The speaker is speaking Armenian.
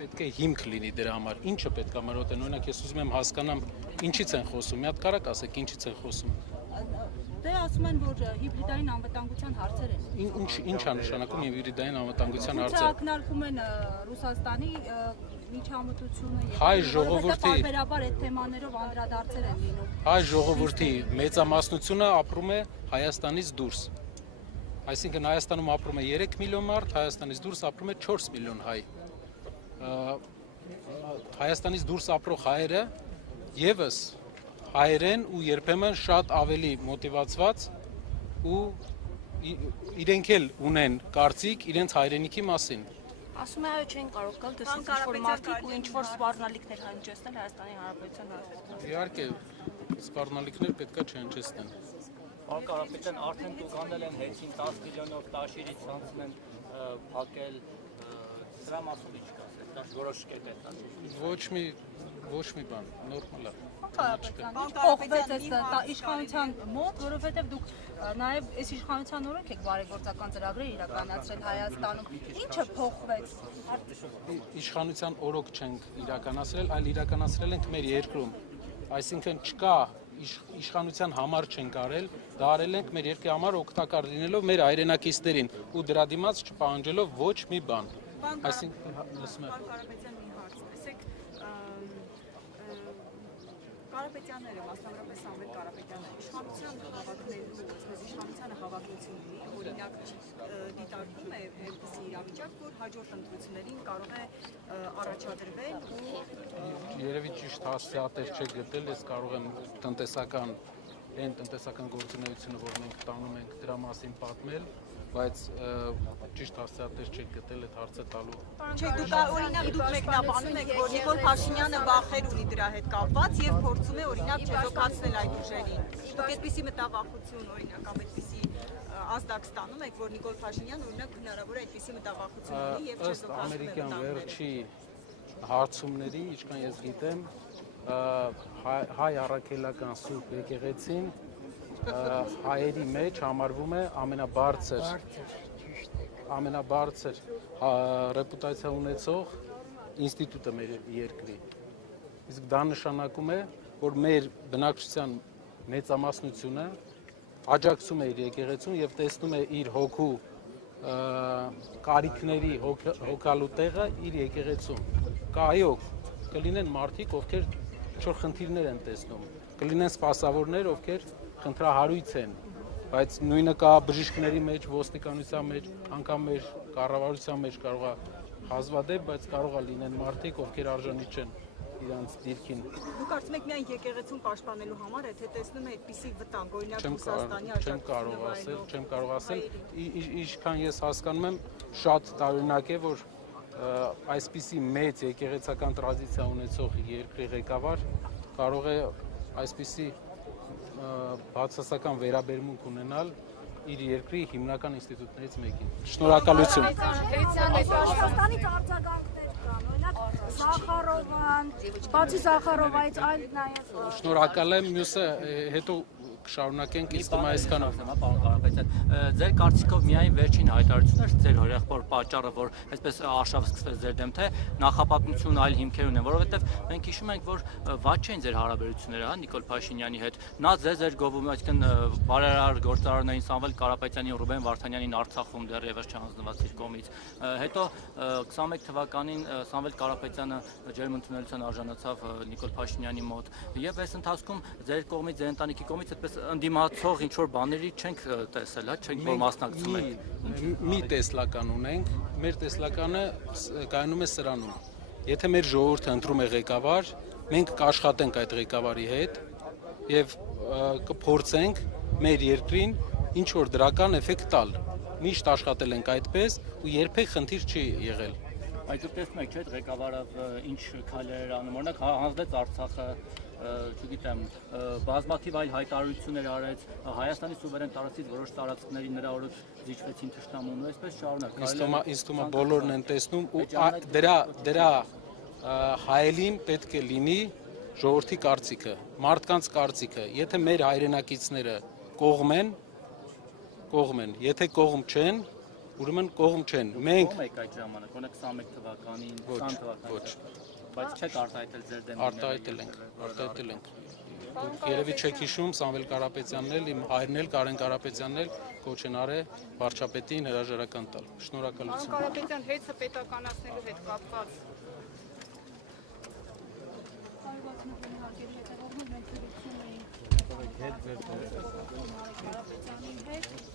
Պետք է հիմք լինի դրա համար, ինչը պետք է մրոտեն, օրինակ ես ուզում եմ հասկանամ ինչից են խոսում, մի հատ կարակ ասեք ինչից են խոսում։ Դե ասում են, որ հիբրիդային անվտանգության հարցեր են։ Ինչ է նշանակում հիբրիդային անվտանգության հարցը։ Ակնարկում են Ռուսաստանի միջամտությունը հայ ժողովրդի տարբերաբար այդ թեմաներով անդրադարձեր են լինում։ Հայ ժողովրդի մեծամասնությունը ապրում է Հայաստանից դուրս։ Այսինքն Հայաստանում ապրում է 3 միլիոն մարդ, Հայաստանից դուրս ապրում է 4 միլիոն հայ։ Հայաստանից դուրս ապրող հայերը եւս հայերեն ու երբեմն շատ ավելի մոտիվացված ու իրենք էլ ունեն կարծիք իրենց հայրենիքի մասին։ Ասում է այո չեն կարող գալ դրսից ինչ-որ մարդիկ ու ինչ-որ սպառնալիքներ հնչեցնել Հայաստանի Հանրապետության հարցերով։ Իհարկե սպառնալիքներ պետքա չհնչեցնեն։ Պարոն Կարապետյան, արդեն տուգանել են հեքին 10 միլիոնով տաշիրից ցանցն են փակել, սրա մասով ինչ կասեք, դա որոշ կետ է տա։ Ոչ մի բան, նորմալ է։ Փոխվեց այս իշխանության մոտ, որովհետև դուք նաև այս իշխանության օրոք եք բարեգործական ծրագրեր իրականացրել Հայաստանում։ Ինչը փոխվեց։ Իշխանության օրոք չենք իրականացրել, այլ իրականացրել ենք մեր երկրում։ Այսինքն չկա իշխանության համար չենք արել, դա արել ենք մեր երկրի համար օգտակար լինելով մեր հայրենակիցներին ու դրա դիմաց չպահանջելով ոչ մի բան։ Այսինքն լսում եք Կարապետյանները, մասնավորապես Սամվել Կարապետյանը, իշխանության հավաքնելու, իշխանությանը հավաքություն ունի, օրինակ դիտարկում է այդպիսի իրավիճակ, որ հաջորդ ընտրություններին կարող է առաջադրվել ու Երևի ճիշտ հասցեատեր չեք գտել, ես կարող եմ տնտեսական գործունեությունը, որ մենք տանում ենք դրա մասին պատմել, բայց ճիշտ հասցեատեր չեք գտել այդ հարցը տալու։ Չէ, դուք օրինակ դուք մեկնաբանում եք, որ Նիկոլ Փաշինյանը վախեր ունի դրա հետ կապված եւ փորձում է օրինակ չեզոքացնել այդ ուժերին։ Դուք այդպիսի մտավախություն օրինակ կամ այդպիսի ազդակ ստանում եք, որ Նիկոլ Փաշինյանը օրինակ հնարավոր է այդպիսի մտավախություն ունի եւ ըստ ամերիկյան վերջի հարցումների, ինչքան ես գիտեմ, հայ առաքելական Սուրբ եկեղեցին հայերի մեջ համարվում է ամենաբարձր ռեպուտացիա ունեցող ինստիտուտը մեր երկրի։ Իսկ դա նշանակում է, որ մեր բնակչության մեծամասնությունը աջակցում է իր եկեղեցուն եւ տեսնում է իր հոգու կարիքների հոգալու տեղը իր եկեղեցում։ Այո, կլինեն մարդիկ, ովքեր ինչ-որ խնդիրներ են տեսնում, կլինեն սպասավորներ, ովքեր խնդրահարույց են, բայց նույնը կա բժիշկների մեջ, ոստիկանության մեջ, անգամ մեր կառավարության մեջ կարող է հազվադեպ, բայց կարող է լինեն մարդիկ, ովքեր արժանի չեն իրանց դիրքին։ Դուք կարծում եք միայն եկեղեցուն պաշտպանելու համար, եթե տեսնում եք այդպիսի վտանգ, օրինակ Ռուսաստանի աջակցությունը Չեմ կարող ասել, ինչքան ես հասկանում եմ, շատ տարօրինակ է, որ այսպիսի մեծ եկեղեցական տրադիցիա ունեցող երկրի ղեկավար կարող է այսպիսի բացասական վերաբերմունք ունենալ իր երկրի հիմնական ինստիտուտներից մեկին։ Շնորհակալություն։ Ռուսաստանից արձագանքներ կան, օրինակ Զախարովան, բացի Զախարովայից այլ նաև Շնորհակալ եմ, մյուսը հետո կշարունակենք իստում այսքանով։ Պարոն Կարապետյան, ձեր կարծիքով միայն վերջին հայտարարությունն էր ձեր հորեղբոր պատճառը, որ այսպես արշավ սկսվեց ձեր դեմ, թե նախապատմություն այլ հիմքեր ունեն, որովհետև մենք հիշում ենք, որ վատ չեն ձեր հարաբերությունները, հա, Նիկոլ Փաշինյանի հետ։ Նա ձեզ էր գովում, այսինքն բարերար գործարարներին Սամվել Կարապետյանին ու Ռուբեն Վարդանյանին Արցախում դեռևս չհանձնված իր կողմից։ Հետո 21 թվականին Սամվել Կարապետյանը ջերմընդունելության արժանացավ Նիկոլ Փաշինյանի մոտ, եւ այս ընթացքում ձեր կողմից, ձեր ընտանիքի կողմից այդպես ընդդիմացող ինչ-որ բաների չենք տեսել, հա, չենք որ մասնակցում ենք։ Մի տեսլական ունենք, մեր տեսլականը կայանում է սրանում։ Եթե մեր ժողովուրդը ընտրում է ղեկավար, մենք կաշխատենք այդ ղեկավարի հետ եւ կփորձենք մեր երկրին ինչ որ դրական էֆեկտ տալ։ Միշտ աշխատել ենք այդպես ու երբեք խնդիր չի եղել։ Բայց դուք տեսնում եք, չէ՞, ղեկավարը ինչ քայլեր անում, օրինակ հանձնեց Արցախը, չգիտեմ, բազմաթիվ այլ հայտարարություններ արեց, Հայաստանի սուվերեն տարածքից որոշ տարածքների նրա օրոք զիջվեցին թշնամուն, ու այսպես շարունակ։ Ինձ թվում է բոլորն են տեսնում ու դրա հայելին պետք է լինի ժողովրդի կարծիքը, մարդկանց կարծիքը։ Եթե մեր հայրենակիցները կողմ են, կողմ են։ Եթե կողմ չեն, ուրեմն կողմ չեն։ Մենք եք այդ ժամանակ, օրինակ 21 թվականին, 20 թվականին, բայց չեք արտահայտել ձեր դեմ։ արտահայտել ենք։ Դուք երևի չեք հիշում, Սամվել Կարապետյանն էլ, իմ հայրն էլ, Կարեն Կարապետյանն էլ կոչ են արել վարչապետին հրաժարական տալ։ Շնորհակալություն։ Կարապետյան հեծը պետականացնելու հետ կապված Կարապետյանի հետ